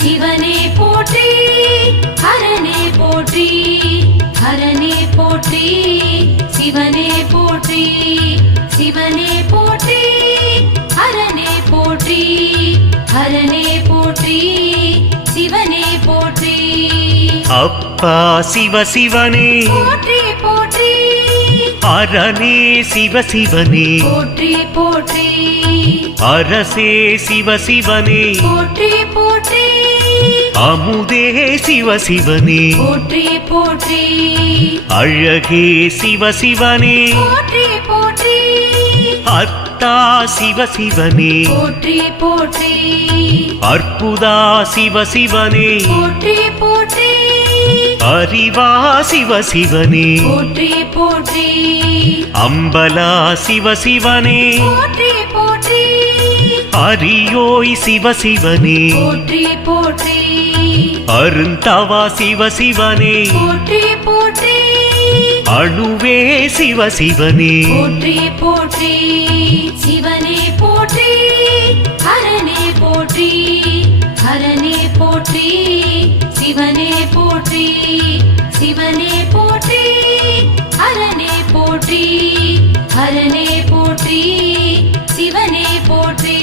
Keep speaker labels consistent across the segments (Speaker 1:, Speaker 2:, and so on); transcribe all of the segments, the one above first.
Speaker 1: சிவனே போற்றி ஹரனே போற்றி ஹரனே போற்றி சிவனே போற்றி சிவனே போற்றி ஹரனே போற்றி ஹரனே போற்றி சிவனே போற்றி.
Speaker 2: அப்பா சிவ சிவனே
Speaker 1: போற்றி போற்றி.
Speaker 2: அரணே சிவ சிவனே
Speaker 1: போற்றி போற்றி.
Speaker 2: அரசே சிவ சிவனே
Speaker 1: போற்றி போற்றி.
Speaker 2: அமுதே சிவ சிவனே.
Speaker 1: போற்றி போற்றி.
Speaker 2: அழகே சிவ சிவனே.
Speaker 1: போற்றி போற்றி.
Speaker 2: அத்தா சிவ சிவனே.
Speaker 1: போற்றி போற்றி.
Speaker 2: அற்புதா சிவ சிவனே.
Speaker 1: போற்றி போற்றி.
Speaker 2: அறிவா சிவ சிவனே.
Speaker 1: போற்றி போற்றி.
Speaker 2: அம்பலா சிவ சிவனே.
Speaker 1: போற்றி போற்றி
Speaker 2: அரியோய் சிவ சிவனே.
Speaker 1: போற்றி போற்றி.
Speaker 2: அருந்தவா சிவ சிவனே.
Speaker 1: போற்றி போற்றி.
Speaker 2: அணுவே சிவ சிவனே.
Speaker 1: போற்றி போற்றி. சிவனே போற்றி ஹரனே போற்றி. ஹரனே போற்றி சிவனே போற்றி. சிவனே போற்றி ஹரனே போற்றி ஹரனே போற்றி சிவனே போற்றி.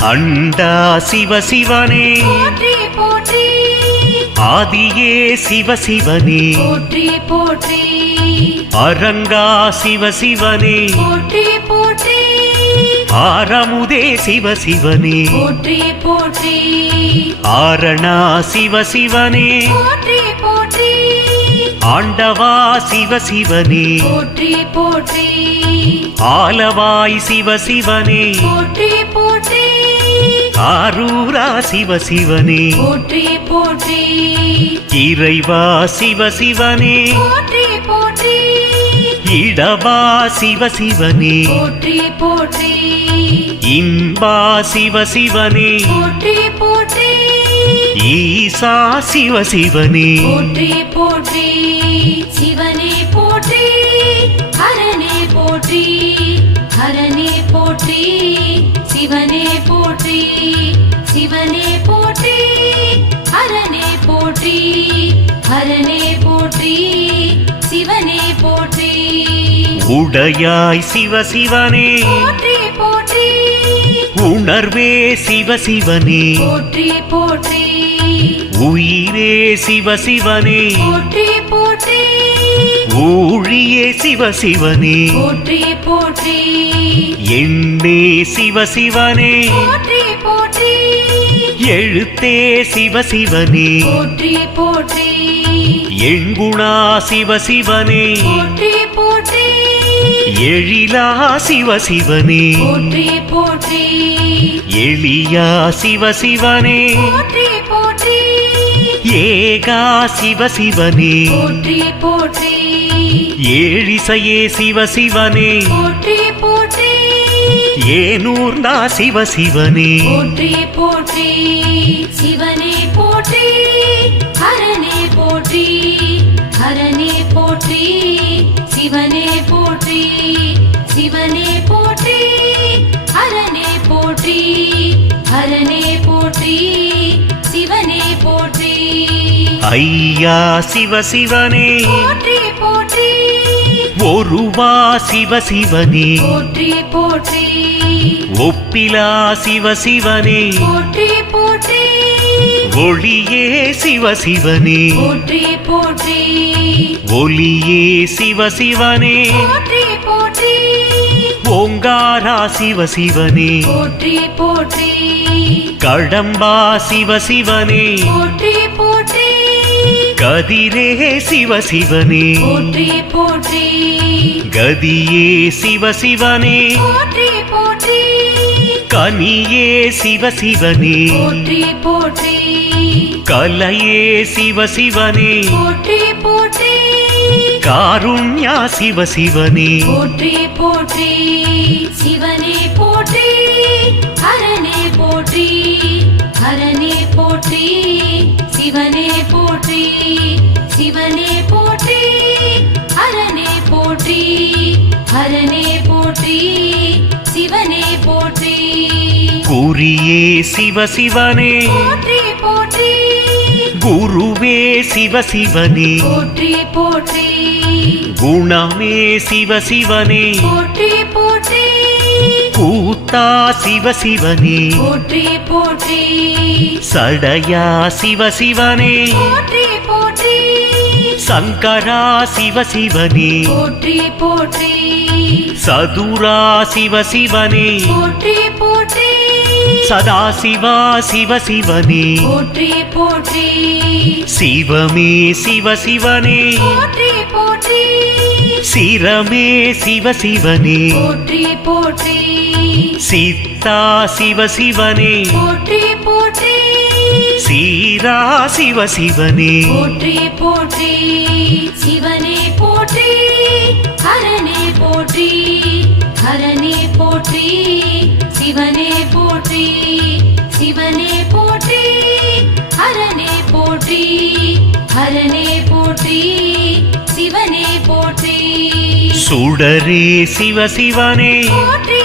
Speaker 2: அண்டா சிவ சிவனே.
Speaker 1: போற்றி போற்றி.
Speaker 2: ஆதியே சிவ சிவனே.
Speaker 1: போற்றி போற்றி.
Speaker 2: அரங்கா சிவ சிவனே.
Speaker 1: போற்றி போற்றி.
Speaker 2: ஆரமுதே சிவ சிவனே.
Speaker 1: போற்றி போற்றி.
Speaker 2: ஆரணா சிவ சிவனே.
Speaker 1: போற்றி
Speaker 2: ஆண்டவா சிவ சிவனே.
Speaker 1: போற்றி போற்றி.
Speaker 2: ஆலவாய் சிவ சிவனே.
Speaker 1: போற்றி போற்றி.
Speaker 2: ஆரூரா சிவ சிவனே.
Speaker 1: போற்றி போற்றி.
Speaker 2: இறைவா சிவ சிவனே.
Speaker 1: போற்றி போற்றி.
Speaker 2: இடவா சிவ சிவனே.
Speaker 1: போற்றி போற்றி.
Speaker 2: இன்பா சிவ சிவனே.
Speaker 1: போற்றி
Speaker 2: ஈசா சிவ சிவனே.
Speaker 1: போற்றி போற்றி சிவனே போற்றி ஹரனே போற்றி ஹரனே போற்றி சிவனே போற்றி சிவனே போற்றி ஹரனே போற்றி ஹரனே போற்றி சிவனே போற்றி.
Speaker 2: உடையாய் சிவ சிவனே.
Speaker 1: போற்றி போற்றி.
Speaker 2: உணர்வே சிவ சிவனே.
Speaker 1: போற்றி போற்றி.
Speaker 2: உயிரே சிவ சிவனே.
Speaker 1: போற்றி போற்றி.
Speaker 2: ஊழியே சிவ சிவனே.
Speaker 1: போற்றி போற்றி.
Speaker 2: எண்ணே சிவ சிவனே.
Speaker 1: போற்றி போற்றி.
Speaker 2: எழுத்தே சிவ சிவனே.
Speaker 1: போற்றி போற்றி.
Speaker 2: எண்குணா சிவ சிவனே.
Speaker 1: போற்றி போற்றி.
Speaker 2: எழிலா சிவ சிவனே.
Speaker 1: போற்றி போற்றி.
Speaker 2: எளியா சிவ சிவனே.
Speaker 1: போற்றி போற்றி
Speaker 2: ஏகா சிவ சிவனே.
Speaker 1: போற்றி போற்றி.
Speaker 2: ஏழிசையே சிவ சிவனே.
Speaker 1: போற்றி போற்றி.
Speaker 2: ஏனூர்ந்தா சிவ சிவனே.
Speaker 1: போற்றி போற்றி. சிவனே போற்றி ஹரனே போற்றி. ஹரனே போற்றி சிவனே போற்றி. சிவனே போற்றி ஹரனே போற்றி. ஹரனே போற்றி சிவனே போற்றி.
Speaker 2: ஐயா சிவ சிவனே.
Speaker 1: போற்றி போற்றி.
Speaker 2: ஒருவா சிவ சிவனே.
Speaker 1: போற்றி போற்றி.
Speaker 2: ஒப்பிலா சிவ சிவனே.
Speaker 1: போற்றி போற்றி.
Speaker 2: ஒளியே சிவ சிவனே.
Speaker 1: போற்றி போற்றி.
Speaker 2: ஒளியே சிவ சிவனே.
Speaker 1: போற்றி போற்றி.
Speaker 2: ஓங்காரா சிவ சிவனே.
Speaker 1: போற்றி போற்றி.
Speaker 2: கடம்பா சிவ சிவனே.
Speaker 1: போற்றி
Speaker 2: கதிரே சிவ சிவனே.
Speaker 1: போற்றி போற்றி.
Speaker 2: கதியே சிவ சிவனே.
Speaker 1: போற்றி போற்றி.
Speaker 2: கனியே சிவ சிவனே.
Speaker 1: போற்றி போற்றி.
Speaker 2: கலையே சிவ சிவனே.
Speaker 1: போற்றி போற்றி.
Speaker 2: காருண்யா சிவ சிவனே.
Speaker 1: போற்றி போற்றி. சிவனே ஹரனே போற்றி சிவனே போற்றி.
Speaker 2: குறியே சிவ சிவனே.
Speaker 1: போற்றி போற்றி.
Speaker 2: குருவே சிவசிவனே
Speaker 1: போற்றி போற்றி.
Speaker 2: குணமே சிவசிவனே
Speaker 1: போற்றி போற்றி.
Speaker 2: கூத்தா சிவசிவனே
Speaker 1: போற்றி போற்றி.
Speaker 2: சடையா சிவசிவனே
Speaker 1: போற்றி போற்றி
Speaker 2: சங்கரா சிவசிவனே
Speaker 1: போற்றி போற்றி.
Speaker 2: சதுரா சிவசிவனே
Speaker 1: போற்றி போற்றி.
Speaker 2: சதாசிவா சிவசிவனே
Speaker 1: போற்றி போற்றி.
Speaker 2: சிவமே சிவசிவனே
Speaker 1: போற்றி போற்றி.
Speaker 2: சிரமே சிவசிவனே
Speaker 1: போற்றி போற்றி.
Speaker 2: சித்தா சிவசிவனே
Speaker 1: போற்றி போற்றி.
Speaker 2: சீரா சிவசிவனே
Speaker 1: போற்றி போற்றி சிவனே போற்றி ஹரனே போற்றி ஹரனே போற்றி சிவனே போற்றி சிவனே போற்றி ஹரனே போற்றி ஹரனே போற்றி சிவனே போற்றி.
Speaker 2: சுடரே சிவசிவனே
Speaker 1: போற்றி போற்றி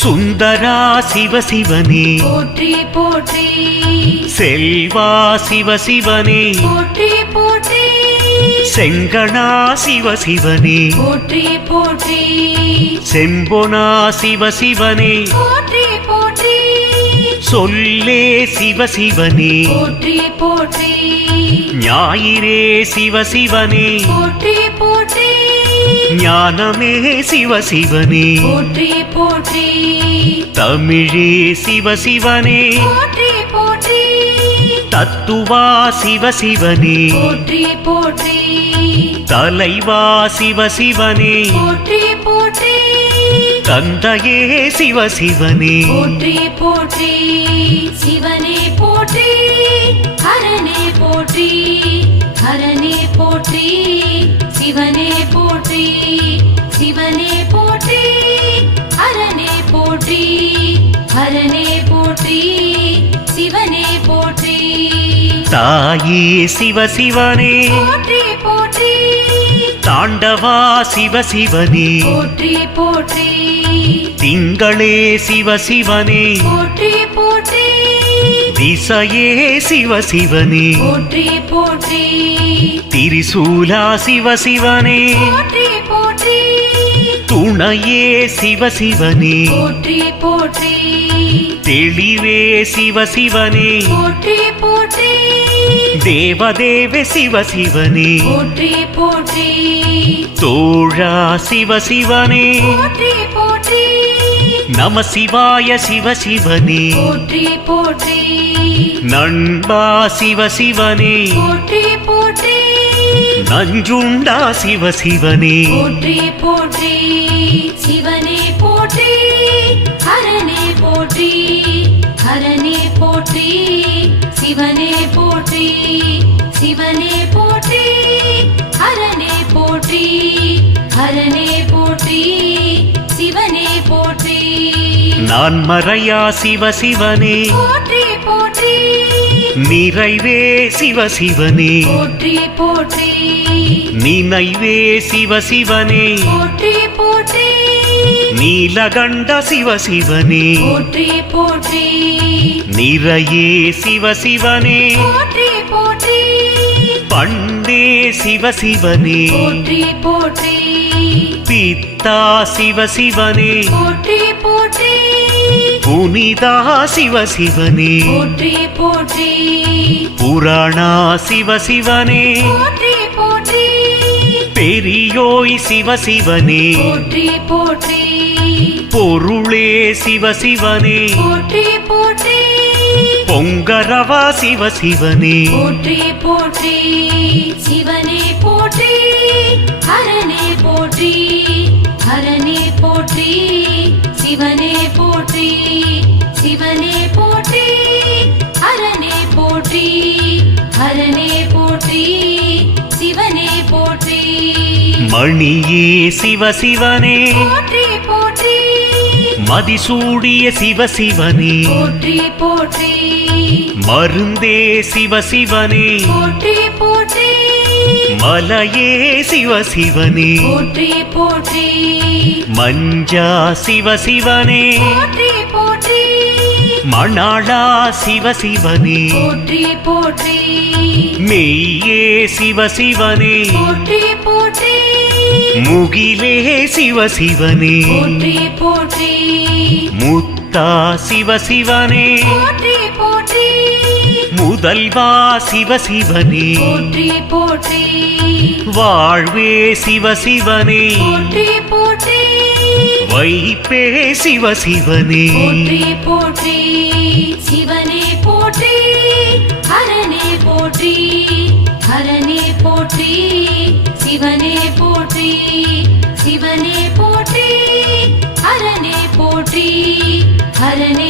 Speaker 2: சுந்தரா சிவசிவனே
Speaker 1: போற்றி போற்றி.
Speaker 2: செல்வா சிவசிவனே
Speaker 1: போற்றி போற்றி.
Speaker 2: செங்கணா சிவசிவனே
Speaker 1: போற்றி போற்றி.
Speaker 2: செம்பொனா சிவசிவனே
Speaker 1: போற்றி போற்றி.
Speaker 2: சொல்லே சிவசிவனே
Speaker 1: போற்றி போற்றி.
Speaker 2: ஞாயிறே சிவசிவனே
Speaker 1: போற்றி போற்றி
Speaker 2: ஞானமே சிவசிவனே
Speaker 1: போற்றி போற்றி.
Speaker 2: தமிழே சிவசிவனே
Speaker 1: போற்றி போற்றி.
Speaker 2: தத்துவா சிவசிவனே
Speaker 1: போற்றி போற்றி.
Speaker 2: தலைவா சிவசிவனே
Speaker 1: போற்றி போற்றி.
Speaker 2: தந்தையே சிவசிவனே
Speaker 1: போற்றி போற்றி. சிவனே போற்றி. ஹரனே போற்றி. ஹரனே போற்றி.
Speaker 2: தாயே சிவசிவனே
Speaker 1: போற்றி போற்றி.
Speaker 2: தாண்டவா சிவசிவனே
Speaker 1: போற்றி போற்றி.
Speaker 2: திங்களே சிவசிவனே
Speaker 1: போற்றி போற்றி.
Speaker 2: திசையே சிவசிவனே
Speaker 1: போற்றி போற்றி.
Speaker 2: திரிசூலா சிவசிவனே
Speaker 1: போற்றி போற்றி.
Speaker 2: துணையே சிவசிவனே
Speaker 1: போற்றி போற்றி.
Speaker 2: தெளிவே சிவசிவனே
Speaker 1: போற்றி போற்றி.
Speaker 2: தேவதேவ சிவசிவனே
Speaker 1: போற்றி போற்றி.
Speaker 2: தோழா சிவசிவனே
Speaker 1: போற்றி போற்றி.
Speaker 2: நம சிவாய சிவசிவனே
Speaker 1: போற்றி போற்றி.
Speaker 2: நண்பா சிவசிவனே
Speaker 1: போற்றி போற்றி.
Speaker 2: நஞ்சுண்டா சிவசிவனே
Speaker 1: போற்றி போற்றி. சிவனே போற்றி. போற்றி ஹரனே போற்றி சிவனே போற்றி சிவனே போற்றி ஹரனே போற்றி ஹரனே போற்றி சிவனே போற்றி.
Speaker 2: நான் மறையா சிவசிவனே
Speaker 1: போற்றி போற்றி.
Speaker 2: நிறைவே சிவசிவனே
Speaker 1: போற்றி போற்றி.
Speaker 2: நினைவே சிவசிவனே
Speaker 1: போற்றி போற்றி
Speaker 2: நீலகண்ட சிவசிவனே
Speaker 1: போற்றி போற்றி.
Speaker 2: நிறையே சிவசிவனே
Speaker 1: போற்றி போற்றி.
Speaker 2: பண்டே சிவசிவனே
Speaker 1: போற்றி போற்றி.
Speaker 2: பித்தா சிவசிவனே
Speaker 1: போற்றி போற்றி.
Speaker 2: புனிதா சிவசிவனே
Speaker 1: போற்றி போற்றி.
Speaker 2: புராணா சிவசிவனே
Speaker 1: போற்றி போற்றி.
Speaker 2: பெரியோய் சிவசிவனே
Speaker 1: போற்றி போற்றி.
Speaker 2: பொருளே சிவசிவனே
Speaker 1: போற்றி போற்றி.
Speaker 2: பொங்கரவா சிவசிவனே
Speaker 1: போற்றி போற்றி. சிவனே போற்றி. ஹரனே போற்றி. ஹரனே போற்றி. சிவனே போற்றி. சிவனே போற்றி. ஹரனே போற்றி. ஹரனே போற்றி. சிவனே போற்றி.
Speaker 2: மணியே சிவசிவனே
Speaker 1: போற்றி போற்றி
Speaker 2: மதிசூடிய சிவசிவனே
Speaker 1: போற்றி போற்றி.
Speaker 2: மருந்தே சிவசிவனே
Speaker 1: போற்றி போற்றி.
Speaker 2: மலையே சிவசிவனே
Speaker 1: போற்றி போற்றி.
Speaker 2: மஞ்சா சிவசிவனே
Speaker 1: போற்றி போற்றி.
Speaker 2: மணாளா சிவசிவனே
Speaker 1: போற்றி போற்றி.
Speaker 2: மெய்யே சிவசிவனே
Speaker 1: போற்றி போற்றி.
Speaker 2: முகிலே சிவசிவனே
Speaker 1: போற்றி போற்றி.
Speaker 2: முத்தா சிவசிவனே
Speaker 1: போற்றி போற்றி.
Speaker 2: முதல்வா சிவசிவனே
Speaker 1: போற்றி போற்றி.
Speaker 2: வாழ்வே சிவசிவனே
Speaker 1: போற்றி போற்றி.
Speaker 2: வைப்பே சிவசிவனே
Speaker 1: போற்றி போற்றி. சிவனே போற்றி. ஹரனே